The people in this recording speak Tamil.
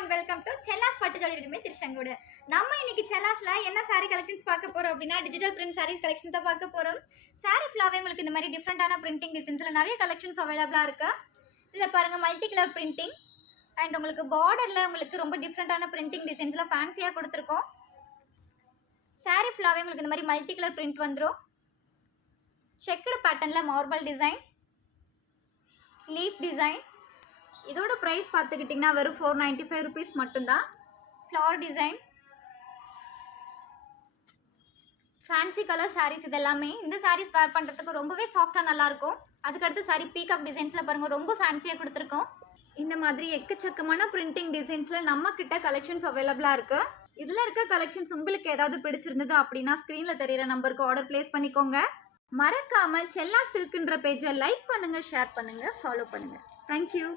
And welcome to Chellas Pattu Jodi readymade Tiruchengode. நம்ம இன்னைக்கு செல்லாஸ்ல என்ன சாரி கலெக்ஷன்ஸ் பார்க்க போறோம் அப்படின்னா டிஜிட்டல் பிரிண்ட் சாரீஸ் கலெக்ஷன் தான் பார்க்க போறோம். சாரி ஃபுல்லாவே உங்களுக்கு இந்த மாதிரி டிஃப்ரெண்டான பிரிண்டிங் டிசைன்ஸ்ல நிறைய கலெக்ஷன்ஸ் அவைலபிளா இருக்கு. இதில் பாருங்க மல்டி கலர் பிரிண்டிங் அண்ட் உங்களுக்கு பார்டர்ல உங்களுக்கு ரொம்ப டிஃப்ரெண்டான பிரிண்டிங் டிசைன்ஸ்ல ஃபேன்சியாக கொடுத்துருக்கோம். சாரி ஃபுல்லாவே உங்களுக்கு இந்த மாதிரி மல்டி கலர் பிரிண்ட் வந்துடும். செக்குடு பேட்டர்னில் மார்பல் டிசைன், லீஃப் டிசைன். இதோட ப்ரைஸ் பார்த்துக்கிட்டிங்கன்னா வெறும் 495 ருபீஸ் மட்டும்தான். Flower design, fancy colour sarees இது எல்லாமே. இந்த சாரீஸ் வேர் பண்ணுறதுக்கு ரொம்பவே சாஃப்டாக நல்லாயிருக்கும். அதுக்கடுத்து சாரி பீகாக் டிசைன்ஸில் பாருங்கள் ரொம்ப ஃபேன்சியாக கொடுத்துருக்கோம். இந்த மாதிரி எக்கச்சக்கமான பிரிண்டிங் டிசைன்ஸில் நம்ம கிட்ட கலெக்ஷன்ஸ் அவைலபிளாக இருக்குது. இதில் இருக்க கலெக்ஷன்ஸ் உங்களுக்கு ஏதாவது பிடிச்சிருந்தது அப்படின்னா ஸ்க்ரீனில் தெரியிற நம்பருக்கு ஆர்டர் பிளேஸ் பண்ணிக்கோங்க. மறக்காமல் செல்லா சில்க்ன்ற பேஜை லைக் பண்ணுங்கள், ஷேர் பண்ணுங்கள், ஃபாலோ பண்ணுங்கள். தேங்க்யூ.